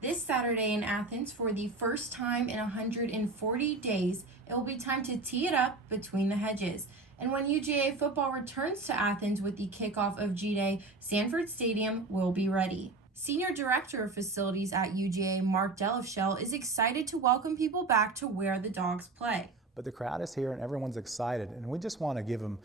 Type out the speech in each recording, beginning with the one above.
This Saturday in Athens, for the first time in 140 days, it will be time to tee it up between the hedges. And when UGA football returns to Athens with the kickoff of G-Day, Sanford Stadium will be ready. Senior Director of Facilities at UGA, Mark Delafshell, is excited to welcome people back to where the Dogs play. But the crowd is here and everyone's excited, and we just want to give them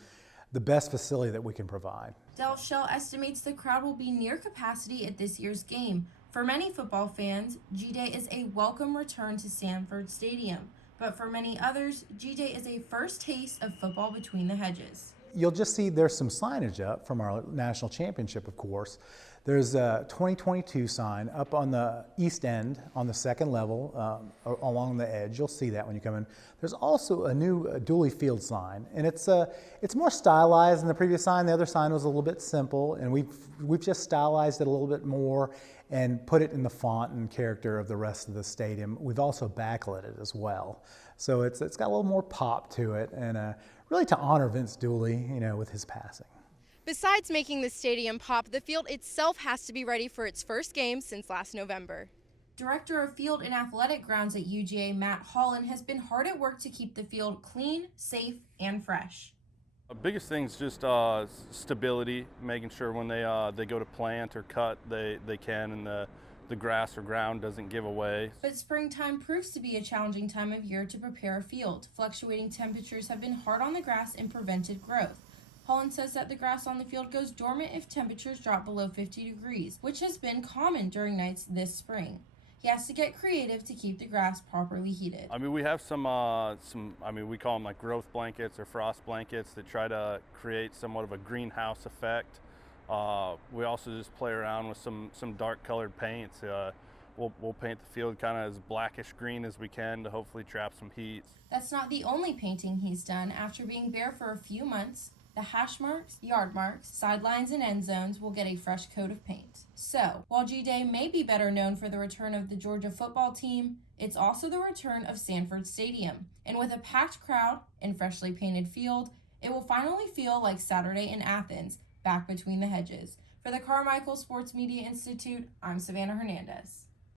the best facility that we can provide. Delafshell estimates the crowd will be near capacity at this year's game. For many football fans, G-Day is a welcome return to Sanford Stadium. But for many others, G-Day is a first taste of football between the hedges. You'll just see there's some signage up from our national championship, of course. There's a 2022 sign up on the east end on the second level along the edge. You'll see that when you come in. There's also a new Dooley Field sign, and it's more stylized than the previous sign. The other sign was a little bit simple, and we've just stylized it a little bit more and put it in the font and character of the rest of the stadium. We've also backlit it as well. So it's got a little more pop to it, and really to honor Vince Dooley, with his passing. Besides making the stadium pop, the field itself has to be ready for its first game since last November. Director of Field and Athletic Grounds at UGA, Matt Holland, has been hard at work to keep the field clean, safe, and fresh. The biggest thing is just stability, making sure when they go to plant or cut, they can, and the grass or ground doesn't give away. But springtime proves to be a challenging time of year to prepare a field. Fluctuating temperatures have been hard on the grass and prevented growth. Holland says that the grass on the field goes dormant if temperatures drop below 50 degrees, which has been common during nights this spring. He has to get creative to keep the grass properly heated. We have some we call them like growth blankets or frost blankets that try to create somewhat of a greenhouse effect. We also just play around with some dark colored paints. We'll paint the field kind of as blackish green as we can to hopefully trap some heat. That's not the only painting he's done. After being bare for a few months, the hash marks, yard marks, sidelines, and end zones will get a fresh coat of paint. So, while G-Day may be better known for the return of the Georgia football team, it's also the return of Sanford Stadium. And with a packed crowd and freshly painted field, it will finally feel like Saturday in Athens, back between the hedges. For the Carmichael Sports Media Institute, I'm Savannah Hernandez.